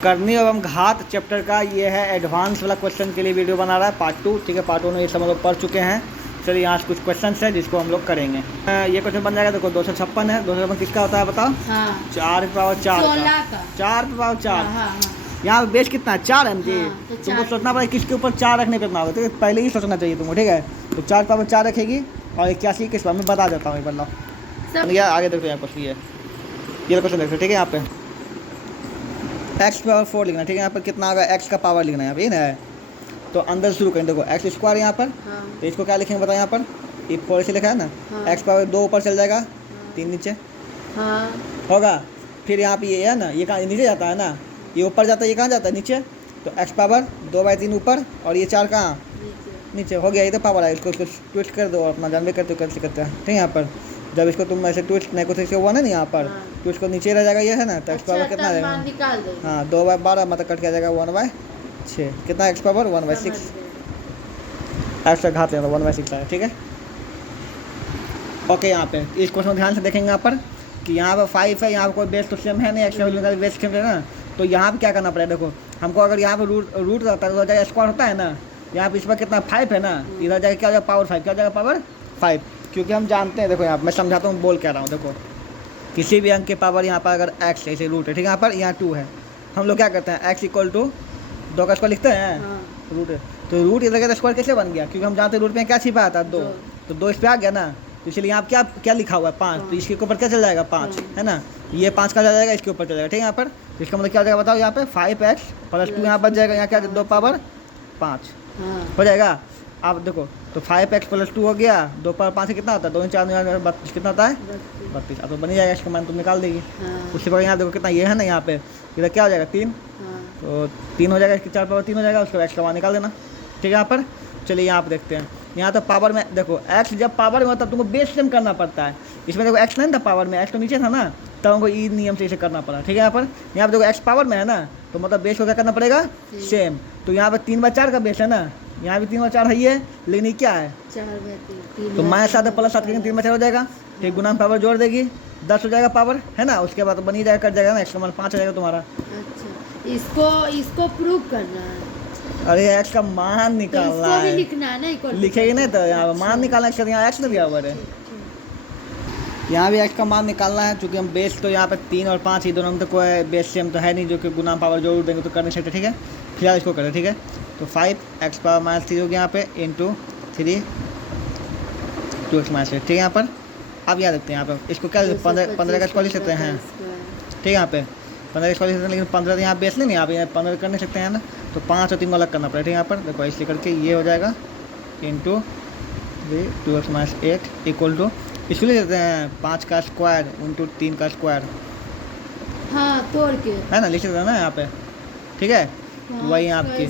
करनी एवं घात चैप्टर का ये है एडवांस वाला क्वेश्चन के लिए वीडियो बना रहा है पार्ट 2। ठीक है, पार्ट 1 में ये सब हम लोग पढ़ चुके हैं। चलिए यहाँ से कुछ क्वेश्चन है जिसको हम लोग करेंगे। ये क्वेश्चन बन जाएगा। देखो 256 है। 256 किसका होता है बताओ? हाँ। 4 पे पावर 4 का 4 पे पावर 4। हाँ। यहाँ पे बेस कितना है? 4 है जी। हाँ, तो तुमको 4 सोचना पड़ेगा किसके ऊपर 4 रखने पे होगा, तो पहले ही सोचना चाहिए तुमको। ठीक है, तो 4 पावर 4 रखेगी और 81 किस बार मैं बता देता हूँ। बदलाव आगे देखो यहाँ पर ये क्वेश्चन देखो। ठीक है, यहाँ पे एक्स पावर 4 लिखना। ठीक है, यहाँ पर कितना होगा? एक्स का पावर लिखना है यहाँ पे है। तो अंदर शुरू करें। देखो एक्स स्क्वायर यहाँ पर। हाँ। तो इसको क्या लिखेंगे बताओ? यहाँ पर ये 4 से लिखा है ना। हाँ। एक्स पावर 2 ऊपर चल जाएगा, 3 नीचे हाँ। होगा। फिर यहाँ पे ये है ना, ये कहाँ नीचे जाता है ना, ये ऊपर जाता है, ये कहाँ जाता है? नीचे। तो एक्स पावर 2/3 ऊपर और ये 4 कहाँ? नीचे हो गया। ये तो पावर है। इसको ट्विस्ट कर दो, अपना जानवे करते हो कैसे करते हैं। ठीक है, यहाँ पर जब इसको तुम ऐसे ट्विस्ट नहीं कुछ ऐसे हुआ ना यहाँ पर, तो इसको नीचे रह जाएगा। ये है ना, तो एक्स पावर कितना आ जाएगा? हाँ 2/12 मतलब कट के आ जाएगा 1/6। कितना? X power 1/6। एक्स का घात लेना 1/6 है। ठीक है, ओके। यहाँ पे इस क्वेश्चन ध्यान से देखेंगे यहाँ पर कि यहाँ पर 5 है। यहाँ पर कोई बेस तो सेम है नहीं, एक्स का बेस सेम है ना। तो यहाँ पर क्या करना पड़ेगा? देखो हमको अगर यहाँ पर रूट रहता है तो जाएगा स्क्वायर होता है ना। यहाँ पर इस पर कितना 5 है ना, इधर जाएगा क्या हो जाएगा? पावर 5। क्या हो जाएगा? पावर 5। क्योंकि हम जानते हैं, देखो यहाँ मैं समझाता हूँ, बोल क्या रहा हूँ। देखो किसी भी अंक के पावर यहाँ पर अगर एक्स ऐसे रूट है, ठीक है, यहाँ पर यहाँ 2 है, हम लोग क्या करते हैं? एक्स इक्वल टू 2 का स्क्वायर लिखते हैं। हाँ। रूट है तो रूट इधर का स्क्वायर कैसे बन गया? क्योंकि हम जानते हैं रूट में क्या छिपा था? 2। तो 2 इस पर आ गया ना, तो इसलिए यहाँ क्या क्या लिखा हुआ है? 5। तो इसके ऊपर क्या चल जाएगा? 5 है ना। ये 5 का चल जाएगा, इसके ऊपर चल जाएगा। ठीक है, यहाँ पर तो इसका मतलब क्या हो जाएगा बताओ? यहाँ पे 5x + 2 यहाँ बच जाएगा। यहाँ क्या 2 पावर 5 हो जाएगा। अब देखो तो 5x + 2 हो गया, 2 पावर 5 से कितना होता है? 2 4 32 कितना होता है? 32। अब तो बन ही जाएगा। इसका मान तुम निकाल देगी। उसके बाद यहाँ देखो कितना ये है ना, यहाँ पे इधर क्या हो जाएगा? 3। तो 3 हो जाएगा, इसकी 4 पावर 3 हो जाएगा। उसके बाद एक्स का मान निकाल देना। ठीक है, यहाँ पर चलिए यहाँ पर देखते हैं। यहाँ तो पावर में देखो एक्स जब पावर में होता है तुमको बेस सेम करना पड़ता है। इसमें देखो एक्स नहीं था पावर में, एक्स तो नीचे था ना, तब हमको ई नियम से इसे करना पड़ा। ठीक है, यहाँ पर देखो एक्स पावर में है ना, तो मतलब बेस को क्या करना पड़ेगा? सेम। तो यहाँ पर 3/4 का बेस है ना, यहाँ भी 3/4 है ये, लेकिन ये क्या है? 4/3। तो -7 + 7 करेंगे 3/4 हो जाएगा। फिर गुना में पावर जोड़ देगी, 10 हो जाएगा पावर, है ना। उसके बाद बन ही जाएगा, कट जाएगा ना, एक्स का मान 5 हो जाएगा तुम्हारा। अच्छा, इसको प्रूव करना है। अरे एक्स का मान निकालना तो है, लिखना है ना, लिखेगी नहीं तो यहाँ मान निकालना है। यहाँ एक्स नहीं दिया हुआ है, यहाँ भी एक्स का मान निकालना है। चूँकि हम बेस तो यहाँ पर 3 और 5 ही दोनों में तो कोई बेस सेम तो है नहीं, जो कि गुना पावर जोड़ देंगे तो कर नहीं सकते। ठीक है, फिलहाल इसको करें। ठीक है, तो 5x पावर -3 हो गया यहाँ पे इंटू 3 2x -8। ठीक है, यहाँ पर अब याद रखते हैं। यहाँ पर इसको क्या 15 का स्क्वायर लिख सकते हैं। ठीक है, यहाँ पे 15 का स्क्वायर लिख सकते हैं, लेकिन 15 तो यहाँ बेस नहीं, यहाँ पे 15 कर नहीं सकते हैं ना, तो 5 और 3 को अलग करना पड़ेगा। ठीक है, यहाँ पर देखो इसलिए करके ये हो जाएगा इंटू 2x -8 इक्वल टू इसको लिख देते हैं 5 का स्क्वायर इंटू 3 का स्क्वायर। हाँ, तोड़ के है ना, लिख सकते हैं ना यहाँ पे। ठीक है, वही आपकी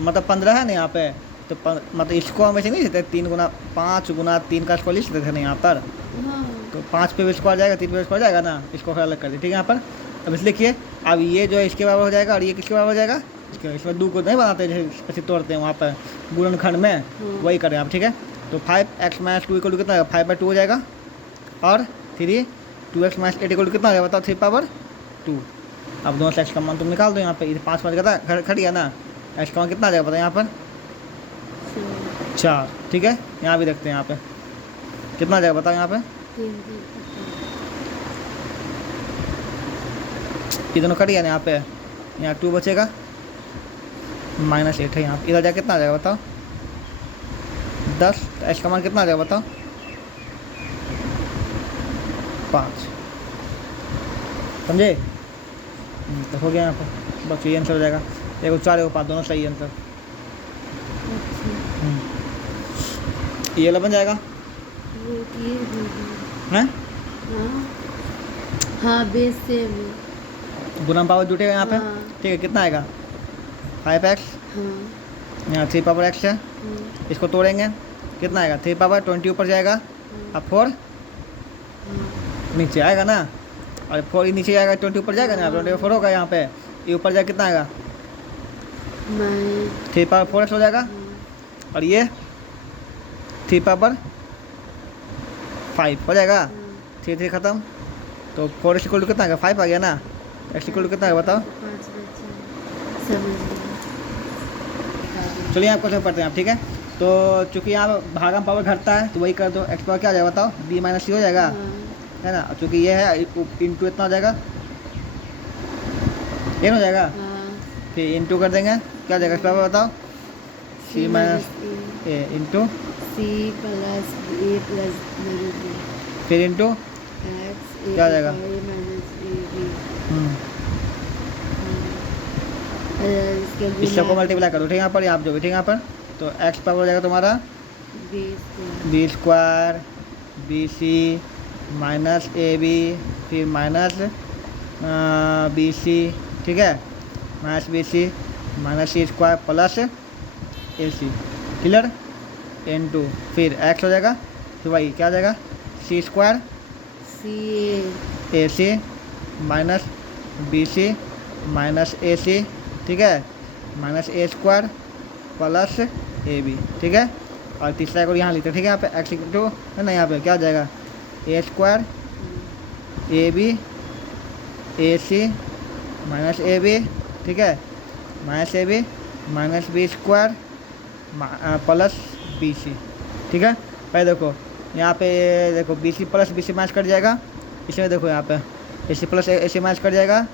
मतलब 15 है ना यहाँ पे, तो मतलब इसको हम ऐसे नहीं सकते 3 गुना 5 गुना 3 का स्क्वायर लिख सकते थे ना यहाँ पर। तो 5 पे भी स्क्वायर जाएगा, 3 पे भी स्क्वायर जाएगा ना, इसको अलग कर दिए। ठीक है, यहाँ पर अब इसलिए लिखिए। अब ये जो है इसके बराबर हो जाएगा और ये किसके बराबर हो जाएगा? इसमें 2 को नहीं बनाते जैसे ऐसे तोड़ते हैं वहाँ पर गुणनखंड में, वही करें आप। ठीक है, तो 5x - 2 = कितना? 5/2 हो जाएगा। और 3 2x - 8 = कितना हो जाएगा बताओ? 3/2। अब दोनों से एक्स का मान तुम निकाल दो। यहाँ पे 5 5 का खट गया ना, एक्स का मान कितना आ जाएगा बताओ? यहाँ पर 4। ठीक है, यहाँ भी देखते हैं। यहाँ पे कितना आ जाएगा बताओ? यहाँ पे ये दोनों कट गया ना, यहाँ पे यहाँ 2 बचेगा, -8 है यहाँ। इधर जाके कितना आ जाएगा बताओ? 10। तो एक्स का मान कितना आ जाएगा बताओ? 5। समझे? तो हो गया यहाँ पर, बस ये आंसर हो जाएगा। एगो 4 एगो 5 दोनों सही आंसर। ये वाला बन जाएगा हैं? हाँ, बेस सेम गुना पावर जुटेगा यहाँ पे। हाँ। ठीक है, कितना आएगा? 5x, यहाँ 3 पावर x है, इसको तोड़ेंगे कितना आएगा? 3 पावर 20 ऊपर जाएगा, अब 4 नीचे आएगा ना, और 4 नीचे जाएगा, 20 ऊपर जाएगा ना, 24 होगा यहाँ पे। ये ऊपर जाएगा कितना आएगा? 3 पावर 4x हो जाएगा। और ये 3 पावर 5 हो जाएगा। 3 3 खत्म, तो 4x = कितना आ गया? 5 आ गया ना। एक्स इक्वल टू कितना है बताओ। 5 बच्चे समझ गए। चलिए आप क्वेश्चन पढ़ते हैं आप, ठीक है। तो चूंकि यहाँ भागा में पावर घटता है तो वही कर दो, एक्स पावर क्या आ जाएगा बताओ, बी माइनस सी हो जाएगा, हाँ, है ना। चूंकि ये है इंटू इतना हो जाएगा, ये हो जाएगा, हाँ, फिर इंटू कर देंगे, क्या हो जाएगा एक्स पावर बताओ, सी माइनस ए इंटू सी प्लस ए प्लस बी फिर इंटू एक्स क्या आ जाएगा? ए माइनस ए बी। इस सबको मल्टीप्लाई करो, ठीक है, यहाँ पर आप जो भी, ठीक है, यहाँ पर तो एक्स पावर हो जाएगा तुम्हारा B square B C minus A B फिर माइनस बी सी, ठीक है, minus B C minus C square plus A C, clear, N two फिर एक्स हो जाएगा, फिर वही क्या हो जाएगा C square C A C minus B C minus A C, ठीक है, minus A square plus A B, ठीक है, और तीसरा को यहाँ लिखते हैं, ठीक है, यहाँ पे एक्स इक्वल टू है ना, यहाँ पे क्या हो जाएगा A square A B A C minus A B, ठीक है, minus A B minus B square plus B C, ठीक है। पहले देखो यहाँ पे देखो B C plus B C minus cut जाएगा, इसमें देखो यहाँ पे A C plus A C minus cut जाएगा,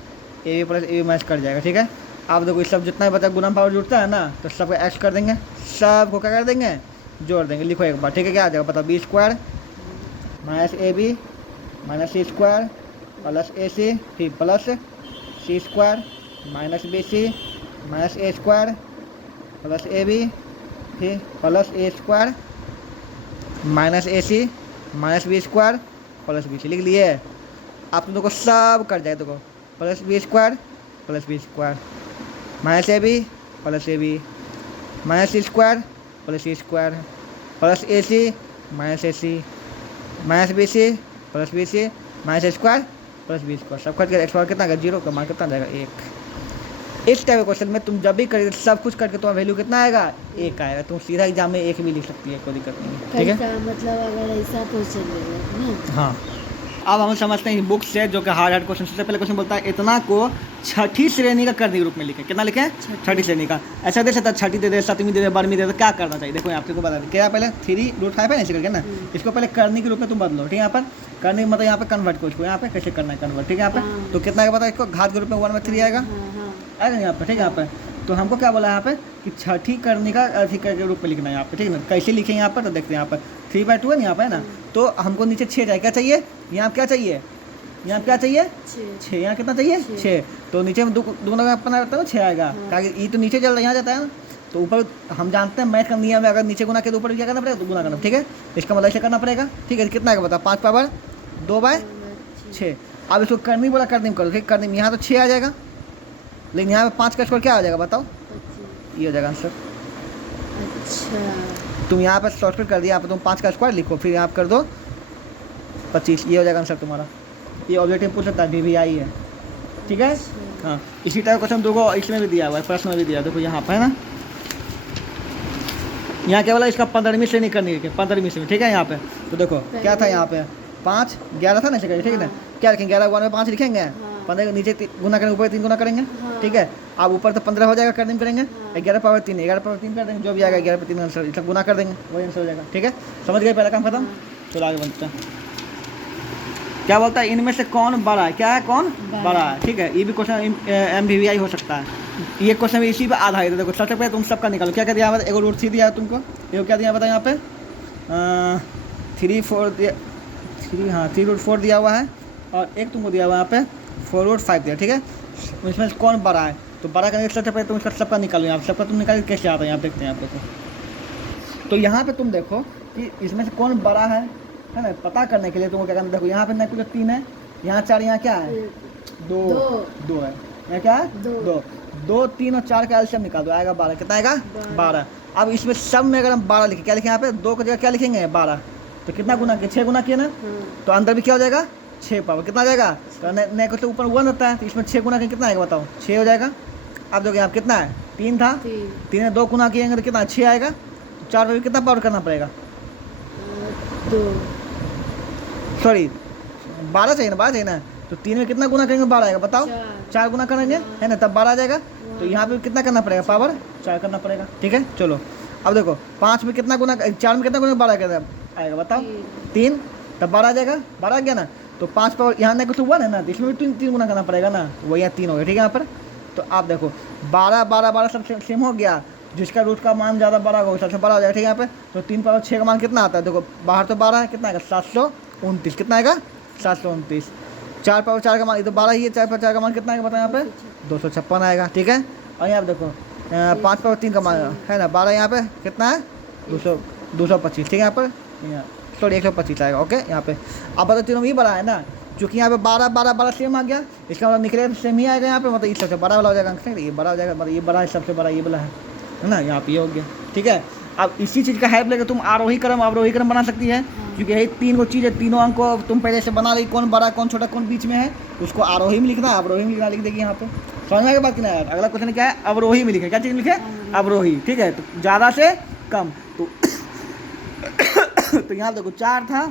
A B plus A B minus cut जाएगा, ठीक है। आप देखो इस सब जितना भी बचा गुणा पावर जुड़ता है ना, तो सबको एक्स कर देंगे, सबको क्या कर देंगे जोड़ देंगे, लिखो एक बार, ठीक है, क्या आ जाएगा बताओ, B square minus A B minus C square plus A C फिर plus C square minus B C minus A square plus A B फिर plus A square minus A C minus B square plus B C, लिख लिए। आप तुम को सब कर जाए, देखो plus B square minus A B plus A B minus C square plus A C minus B C plus B C minus A square plus B square, सब करके एक्स पावर कितना आएगा, जीरो का मान कितना आ जाएगा 1। इस टाइप के क्वेश्चन में तुम जब भी करोगे सब कुछ करके तुम्हारा वैल्यू कितना आएगा 1 आएगा, तुम सीधा एग्जाम में 1 भी लिख सकती है, कोई दिक्कत नहीं है, ठीक है। कैसा मतलब अगर ऐसा क्वेश्चन मिलेगा ना। हाँ, अब हम समझते हैं बुक से जो कि हार्ड क्वेश्चन। सबसे पहले क्वेश्चन बोलता है इतना को छठी श्रेणी का करने के रूप में लिखें, कितना लिखें छठी श्रेणी का। ऐसा दे सकता है छठी दे दे, 7वीं दे दे, 12वीं दे दे, क्या करना चाहिए देखो आपको बता दें, क्या पहले 3√5 है ऐसे करके ना, इसको पहले करने के रूप में तुम बदलो, ठीक है। यहाँ पर करने मतलब यहाँ पे कन्वर्ट करो इसको, यहाँ पे कैसे करना है कन्वर्ट, ठीक है। यहाँ पे तो कितना का पता है इसको, घात के रूप में 1/3 आएगा, आएगा यहाँ पर, ठीक है। यहाँ पर तो हमको क्या बोला यहाँ पे कि छठी करने का अधिक के रूप में लिखना है यहाँ पे, ठीक है ना। कैसे लिखें यहाँ पर तो देखते हैं, यहाँ पर 3/2 है ना यहाँ पर, है ना। तो हमको नीचे 6 चाहिए, क्या चाहिए यहाँ क्या चाहिए, यहाँ क्या चाहिए 6, यहाँ कितना चाहिए 6, तो नीचे में दोनों का अपना रहता है 6 आएगा, ये तो नीचे चल रहा है यहाँ जाता है ना, तो ऊपर हम जानते हैं मैथ का नियम है, अगर नीचे गुना के तो ऊपर क्या करना पड़ेगा तो गुना करना, ठीक है। इसका मतलब ऐसे करना पड़ेगा, ठीक है। कितना का बता 5/2/6। अब इसको करनी बोला करनी करो, ठीक, करनी यहाँ तो 6 आ जाएगा, लेकिन यहाँ पे 5 का स्क्वायर क्या आ जाएगा बताओ, ये हो जाएगा आंसर। अच्छा, तुम यहाँ पर शॉर्टकट कर दिया, यहाँ पर तुम 5 का स्क्वायर लिखो, फिर आप कर दो 25, ये हो जाएगा आंसर तुम्हारा। ये ऑब्जेक्टिव पूछ सकता है, VVI है, ठीक है। हाँ, इसी तरह क्वेश्चन देखो इसमें भी दिया हुआ है, प्रश्न में भी दिया, देखो यहाँ पर है ना, यहाँ क्या बोला इसका 15वीं श्रेणी करनी है, 15वीं श्रेणी, ठीक है। यहाँ पे तो देखो क्या था, यहाँ पे 5 11 था ना, ठीक है ना, क्या रखेंगे 11 1 में 5 लिखेंगे, 15 के नीचे गुना करेंगे, ऊपर 3 गुना करेंगे, ठीक है। अब ऊपर तो 15 हो जाएगा, करने में करेंगे 11/3 कर देंगे, जो भी आएगा 11/3 आंसर, इसका गुना कर देंगे, वही आंसर हो जाएगा, ठीक है। समझ गए, पहला काम खत्म। चलो आगे बढ़ते हैं। क्या बोलता है इनमें से कौन बड़ा है, क्या है कौन बड़ा है, ठीक है। ये भी क्वेश्चन MVVI हो सकता है, ये क्वेश्चन भी इसी पे आधारित है। देखो सबसे पहले तुम सबका निकालो, क्या क्या दिया है, एगो √3 दिया है तुमको, एगो क्या दिया पता यहाँ पे 3/4 दिया, 3√4 दिया हुआ है, और एक तुमको दिया हुआ है यहाँ पे 4√5 दिया, ठीक है। इसमें से कौन बड़ा है, तो बड़ा करने के सबसे पहले तुम इसका सबका निकालो, यहाँ सबका तुम निकाल कैसे आता है यहाँ देखते हैं आप देखो। तो यहाँ पे तुम देखो कि इसमें से कौन बड़ा है ना, पता करने के लिए तुमको क्या करना, देखो यहाँ पे ना कुछ 3 है, यहाँ 4, यहाँ क्या है 2 है, यहाँ क्या है 2 3 और 4 का एलसीएम निकाल दो, आएगा 12, कितना आएगा 12। अब इसमें सब में अगर हम 12 लिखें, क्या लिखें यहाँ पे 2 की जगह क्या लिखेंगे 12, तो कितना गुना किया 6 गुना किया ना, तो अंदर भी क्या हो जाएगा 6 पावर, कितना आ जाएगा, तो नए को तो ऊपर 1 होता है, तो इसमें 6 गुना किया कितना आएगा बताओ 6 हो जाएगा। अब देखो यहाँ कितना है 3 था, 3 में 2 गुना किएंगे तो कितना 6 आएगा, 4 में भी कितना पावर करना पड़ेगा, 12 चाहिए ना, तो 3 में कितना गुना करेंगे 12 आएगा बताओ। चार। 4 गुना करेंगे है ना, तब 12 आ जाएगा। तो यहाँ पे कितना करना पड़ेगा, पावर 4 करना पड़ेगा। ठीक है चलो अब देखो 5 में कितना गुना, 4 में कितना गुना 12 आएगा बताओ, 3, तब 12 आ जाएगा। 12 आ गया ना, तो 5 पावर यहाँ ना कुछ 1 है ना, तो इसमें भी 3 गुना करना पड़ेगा ना, तो वही यहाँ 3 हो गया। ठीक है यहाँ पर तो आप देखो 12 12 12 सब सेम हो गया, जिसका रूट का मान ज़्यादा बड़ा होगा सबसे बड़ा हो जाएगा। ठीक है यहाँ पे तो 3 पावर 6 का मान कितना आता है, देखो बाहर तो 12 है, कितना आएगा 729, कितना आएगा 729। 4 पावर 4 का मान, ये तो 12 ही है, 4 पावर 4 का मान कितना आएगा बताओ यहाँ पे 256 आएगा। ठीक है और यहाँ पे देखो 5 पावर 3 का मान है ना 12, यहाँ पे कितना है 225। ठीक है यहाँ पर सॉरी 125 आएगा। ओके यहाँ पे अब बताओ तीनों में ही बड़ा है ना, क्योंकि यहाँ पे 12 12 12 सेम आ गया, इसका मतलब निकले सेम ही आएगा यहाँ पे, मतलब इस सबसे बड़ा वाला हो जाएगा अंक, ये बड़ा हो जाएगा, मतलब ये बड़ा है सबसे बड़ा ये वाला है ना, यहाँ पे ये हो गया। ठीक है अब इसी चीज़ का हेल्प लेकर तुम आरोही क्रम अवरोही क्रम बना सकती है, क्योंकि यही 3 को चीज़ है, तीनों अंक को तुम पहले से बना रही, कौन बड़ा कौन छोटा कौन बीच में है, उसको आरोही में लिखना, अवरोही में लिखना, लिख देगी यहाँ पे। समझ में बात नहीं आया। अगला क्वेश्चन क्या है, अवरोही में लिखे, क्या चीज़ लिखे अवरोही। ठीक है तो ज़्यादा से कम तो यहाँ देखो 4 था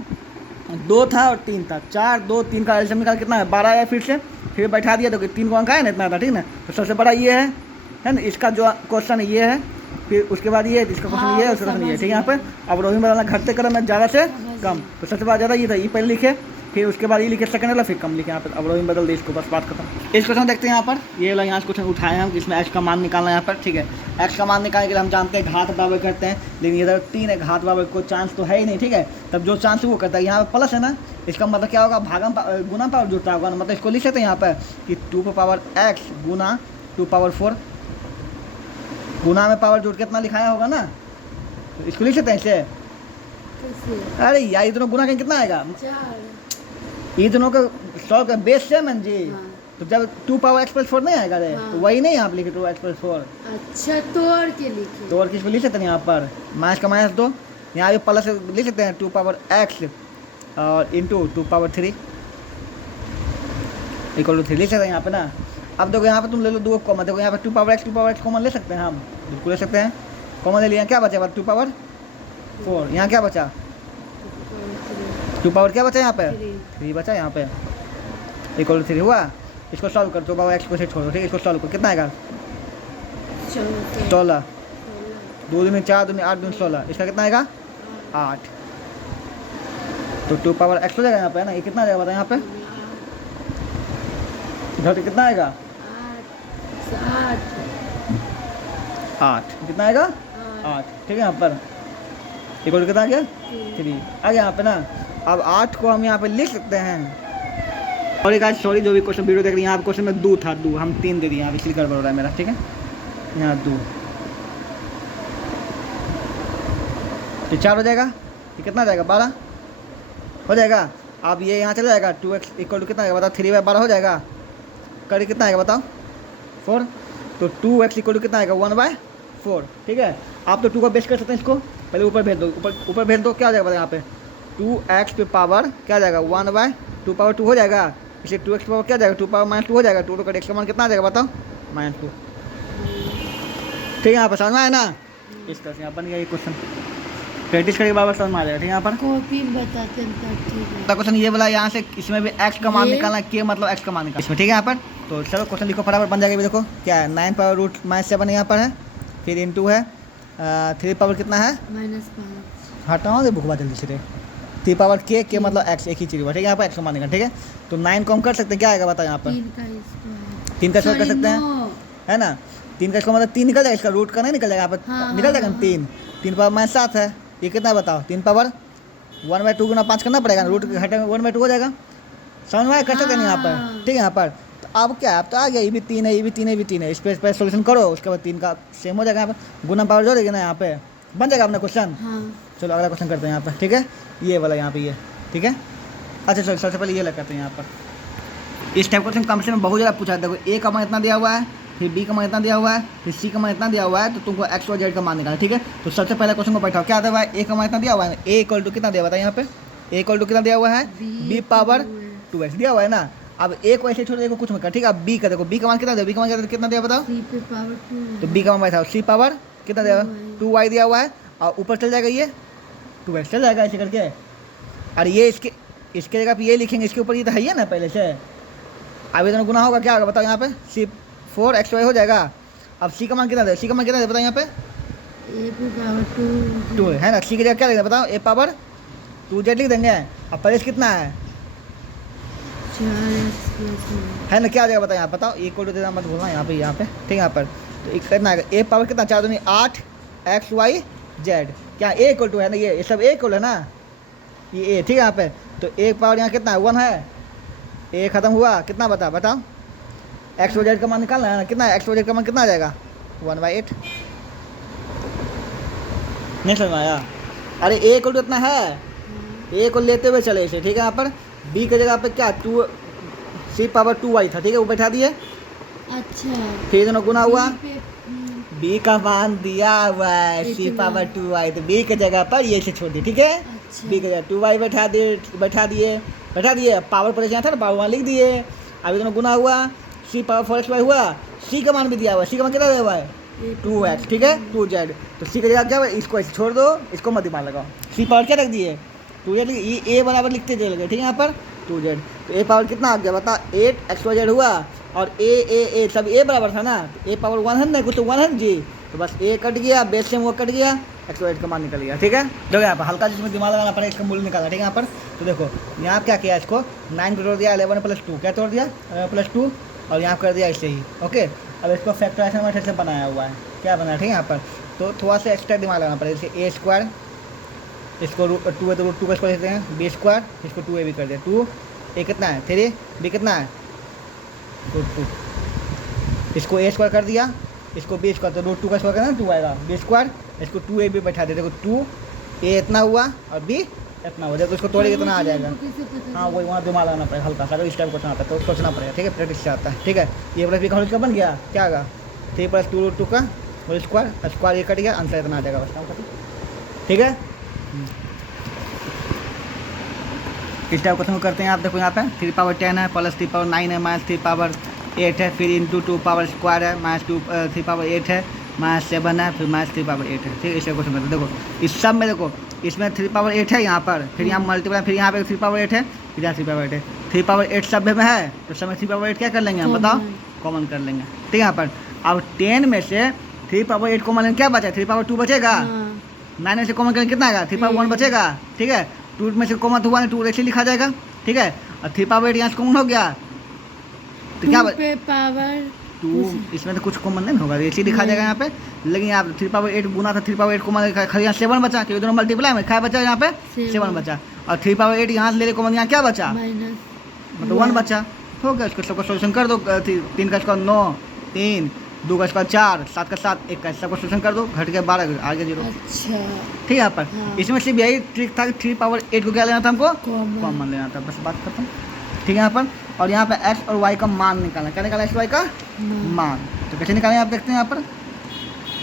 2 था और 3 था, 4 2 3 का एलसीएम निकाल कितना है 12 आया, फिर बैठा दिया तो 3 को अंक आया ना इतना था। ठीक ना, तो सबसे बड़ा ये है ना, इसका जो क्वेश्चन ये है, फिर उसके बाद ये इसका क्वेश्चन ये है, उसका क्वेश्चन ये है। ठीक है यहाँ पे अब रोही में बदलना घटते क्रम में ज़्यादा से कम, तो सबसे बड़ा ज़्यादा ये था, ये पहले लिखे, फिर उसके बाद ये लिखे सेकंड वाला, फिर कम लिखे यहाँ पर। अब रोही में बदल दे इसको, बस बात खत्म। इस क्वेश्चन देखते हैं यहाँ पर, ये वाला यहाँ क्वेश्चन उठाए हम, इसमें एक्स का मान निकालना है यहाँ पर। ठीक है एक्स का मान निकालने के लिए हम जानते हैं घात बराबर करते हैं, लेकिन इधर 3 है, घात बराबर कोई चांस तो है ही नहीं। ठीक है तब जो चांस है वो करता है, यहाँ पर प्लस है ना, इसका मतलब क्या होगा भागम गुना पावर जुड़ता होगा, मतलब इसको लिख सकते हैं यहाँ पर कि 2 पावर x गुना 2 पावर 4, गुना में पावर जुड़ कितना लिखाया होगा ना, तो इसको लिख सकते हैं इसे। कैसे? अरे यार ये दोनों गुना करें कितना आएगा, 4। ये दोनों का 100 का बेस सेम है जी। हाँ। तो जब 2 पावर x + 4 नहीं आएगा रे, हाँ। तो वही नहीं आप लिखे 2x + 4, अच्छा तोड़ के लिखे। तो और किस पे लिख सकते हैं यहाँ पर माइनस का माइनस 2, यहाँ भी प्लस लिख सकते हैं 2 पावर x और इंटू 2 पावर 3 इक्वल टू 3 लिख सकते हैं यहाँ पे ना। अब देखो यहाँ पे तुम ले लो 2 कॉमन, देखो यहाँ पे 2 पावर x कॉमन ले सकते हैं हम, बिल्कुल ले सकते हैं, कॉमन ले लिया, क्या बचा 2 पावर 4, यहाँ क्या बचा 2 पावर क्या बचा यहाँ पे 3 बचा, यहाँ पे इक्वल टू 3 हुआ। इसको सॉल्व कर, 2 पावर x को से छोड़ो। ठीक है इसको सॉल्व कर, कितना आएगा 16, 2 दूनी 4 दूनी 8 दूनी 16, इसका कितना आएगा 8, तो 2 पावर x हो जाएगा यहाँ पे है ना, ये कितना आ जाएगा बताओ यहाँ पे घट कितना आएगा 8, कितना आएगा 8। ठीक है यहाँ पर इक्वल कितना आ गया 3 आ गया यहाँ पे ना। अब 8 को हम यहाँ पे लिख सकते हैं, और एक आज सॉरी जो भी क्वेश्चन वीडियो देख रही हैं, यहाँ क्वेश्चन में 2 था, 2 हम 3 दे दिए, यहाँ पे इसलिए गड़बड़ हो रहा है मेरा। ठीक है यहाँ 2 तो 4 हो जाएगा, ये कितना आ जाएगा 12 हो जाएगा। अब ये यहाँ चला जाएगा 2x इक्वल टू कितना आएगा बताओ 3/12 हो जाएगा, करी कितना आएगा बताओ 4, तो 2x इक्वल टू कितना आएगा 1/4। ठीक है आप तो 2 का बेस कर सकते हैं, इसको पहले ऊपर भेज दो, ऊपर भेज दो, क्या आ जाएगा बताओ यहाँ पे 2x पे पावर क्या आ जाएगा 1/2 पावर 2 हो जाएगा, इसलिए 2x पावर क्या आ जाएगा 2 पावर -2 हो जाएगा, 2 का x का मान कितना आ जाएगा बताओ -2। ठीक है यहाँ पर समझ में आया ना, इस तरह से यहाँ बन गया ये क्वेश्चन, प्रैक्टिस करके बाबा समझ में आ जाएगा। ठीक है यहाँ पर कॉपी में बताते हैं तब ठीक है। क्वेश्चन ये वाला यहाँ से, इसमें भी x का मान ये? निकालना, के मतलब x का मान निकालना इसमें। ठीक है यहाँ पर तो चलो क्वेश्चन लिखो फटाफट बन जाएगा। भी देखो क्या है 9 पावर रूट -7 यहाँ पर है, फिर इंटू है 3 पावर कितना है -5। हटाओ दे बुकवा जल्दी से, 3 पावर के मतलब x एक ही चीज़ हुआ। ठीक है यहाँ पर x का मान निकालना। ठीक है तो 9 को हम कर सकते हैं, क्या आएगा बताओ यहाँ पर 3 का स्क्वायर कर सकते हैं है ना, 3 का स्क्वायर मतलब 3 निकल जाएगा, इसका रूट का नहीं निकल जाएगा यहाँ पर हाँ, निकल जाएगा हाँ, 3 पावर -7 है, ये कितना बताओ 3 पावर 1/2 गुना 5 करना पड़ेगा, रूट घटे में 1/2 हो जाएगा। समझ में आया, कर सकते हैं यहाँ पर। ठीक है यहाँ पर तो अब क्या है, अब तो आ गया, ये भी 3 है, ये भी 3 है, ये भी 3 है, इस पर सोल्यूशन करो, उसके बाद 3 का सेम हो जाएगा यहाँ पर, गुना पावर जोड़ेगी ना यहाँ पे बन जाएगा अपना क्वेश्चन। चलो अगला क्वेश्चन करते हैं यहाँ पर। ठीक है ये वाला यहाँ पे ये ठीक है। अच्छा चलो सबसे पहले ये लगाते हैं यहाँ पर, इस टाइप क्वेश्चन कम से कम बहुत ज़्यादा पूछा है। देखो ए का मान इतना दिया हुआ है, फिर बी का मान इतना दिया हुआ है, फिर सी का मान इतना दिया हुआ है, तो तुमको एक्स और जेड का मान निकालना। ठीक है तो सबसे पहले क्वेश्चन को बैठाओ, क्या दिया हुआ है ए का मान इतना दिया हुआ है, ए इक्वल टू कितना दिया हुआ था यहाँ पे, ए इक्वल टू कितना दिया हुआ है बी पावर 2x दिया हुआ है ना। अब ए को ऐसे छोड़ देखो कुछ मत कर। ठीक है अब बी का देखो, बी का मान कितना दिया, बी का मान कितना दिया बताओ, तो बी का मान बैठा सी पावर कितना दिया 2y दिया हुआ है, और ऊपर चल जाएगा ये 2x चल जाएगा ऐसे करके, और ये इसके जगह पे ये लिखेंगे, इसके ऊपर ये तो है ही है ना पहले से, अब ये दोनों गुना होगा क्या होगा बताओ यहाँ पे सी 4xy हो जाएगा। अब सी का मान कितना दे, सी का मान कितना दे बताओ यहाँ पे ए पावर 2 2 है ना। सी की जगह क्या लिखेंगे बताओ ए पावर 2z लिख देंगे। अब परेश कितना है 4x+1 है ना, क्या आ जाएगा बताओ यहाँ बताओ इक्वल टू देना मत भूलना यहाँ पे ठीक है यहाँ पर। तो एक कितना आएगा ए पावर कितना 4 दूनी 8xyz, क्या ए इक्वल टू है ना, ये सब ए इक्वल है ना, ये ए ठीक है यहाँ पे। तो ए पावर यहाँ कितना है 1 है, ए खत्म हुआ कितना बताओ एक्स वाई जेड का मान निकालना है ना, कितना एक्स वाई जेड का मान कितना आ जाएगा 1/8। नहीं समझ में आया, अरे ए इक्वल टू इतना है, ए को लेते हुए चले इसे ठीक है। यहाँ पर बी की जगह पे क्या 2 सी पावर 2y था ठीक है, वो बैठा दिए, अच्छा फिर दोनों गुना हुआ, पे, बी का मान दिया हुआ है सी पावर 2y, तो बी की जगह पर ये से छोड़ दी ठीक है। अच्छा बी की जगह 2y बैठा दिए पावर पर था ना पावर वहाँ लिख दिए। अभी दोनों गुना हुआ सी पावर 4xy हुआ, सी का मान भी दिया हुआ है, सी का मान कितना दिया हुआ है 2x ठीक है 2z। तो सी की जगह क्या है इसको ऐसे छोड़ दो, इसको मत दिमाग लगाओ, सी पावर क्या रख दिए 2z, ये ए बराबर लिखते चले गए ठीक है यहाँ पर 2z। तो ए पावर कितना आ गया बता 8xyz हुआ, और ए सब ए बराबर था ना, तो ए पावर 1 है ना, कुछ तो 1 है जी, तो बस ए कट गया, बेस से वो कट गया, एक्स का मान निकल गया ठीक है। देखो यहाँ पर हल्का जिसमें दिमाग लगाना पड़ेगा, इसका मूल्य निकालना ठीक है यहाँ पर। तो देखो यहाँ क्या किया, इसको 9 को तोड़ दिया 11 + 2 क्या तोड़ दिया 11 + 2, और यहाँ कर दिया ऐसे ही ओके। अब इसको फैक्टराइजेशन मेथड से बनाया हुआ है, क्या बनाया ठीक है यहाँ पर। तो थोड़ा सा एक्स्ट्रा दिमाग लगाना पड़ेगा, जैसे a², इसको 2 है तो √2 का स्क्वायर देते हैं, b², इसको 2a भी कर दिया, 2 a कितना है 3, b कितना है √2, इसको a² कर दिया, इसको b² तो √2 का स्क्वायर करना 2 आएगा, b², इसको 2a भी बैठा दे, देखो 2a इतना हुआ और b इतना हुआ, देखो इसको तोड़ेगा कितना आ जाएगा। हाँ वही वहाँ दिमाग लगाना पड़ेगा हल्का सा, अगर इस टाइप क्वेश्चन आता है तो सोचना पड़ेगा ठीक है, प्रैक्टिस से आता है ठीक है। ये प्लस बी का होल का बन गया, क्या आएगा 3 + 2√2 का होल स्क्वायर ये कट गया, आंसर इतना आ जाएगा बस ठीक है। इस टाइप क्वेश्चन को करते हैं आप, देखो यहाँ पे 3 पावर 10 है प्लस 3 पावर 9 है माइनस 3 पावर 8 है, फिर इंटू 2 पावर स्क्वायर है माइनस 3 पावर 8 है माइनस 7 है, फिर माइनस 3 पावर 8 है ठीक है। इस क्वेश्चन करते देखो इस सब में, देखो इसमें 3 पावर 8 है यहाँ पर, फिर यहाँ मल्टीप्लाई, फिर यहाँ पे 3 पावर 8 है, फिर यहाँ 3 पावर 8 है, 3 पावर 8 सब में है, तो सब में 3 पावर 8 क्या कर लेंगे हम बताओ कॉमन कर लेंगे ठीक है यहाँ पर। अब 10 में से 3 पावर 8 कॉमन क्या बचा 3 पावर 2 बचेगा, 9 में से कॉमन करेंगे कितना आएगा 3 पावर 1 बचेगा ठीक है, 2 में से कॉमन हुआ नहीं 2 ऐसे लिखा जाएगा ठीक है। और 3 पावर 8 यहाँ से कॉमन हो गया तो क्या पावर 2, इसमें तो कुछ कॉमन नहीं होगा, ऐसे लिखा जाएगा यहाँ पे। लेकिन यहाँ 3 पावर 8 गुना था 3 पावर 8 कॉमन खाली यहाँ 7 बचा, क्योंकि दोनों मल्टीप्लाई में क्या बचा यहाँ पे 7 बचा, और 3 पावर 8 यहाँ से ले कॉमन यहाँ क्या बचा मतलब 1 बचा, हो गया। इसको सबका सोल्यूशन कर दो, 3 का स्क्वायर 9, 3 2 का स्क्वायर 4, 7 का 7, 1 का सबका सोल्यूशन कर दो, घट के 12 आगे 0 अच्छा ठीक है यहाँ पर। इसमें सिर्फ यही ट्रिक था कि 3 पावर 8 को क्या लेना था हमको कॉमन लेना था, बस बात खत्म ठीक है यहाँ पर। और यहाँ पे x और y का मान निकालना, क्या निकालना x y का मान, तो कैसे निकालें आप देखते हैं यहाँ पर।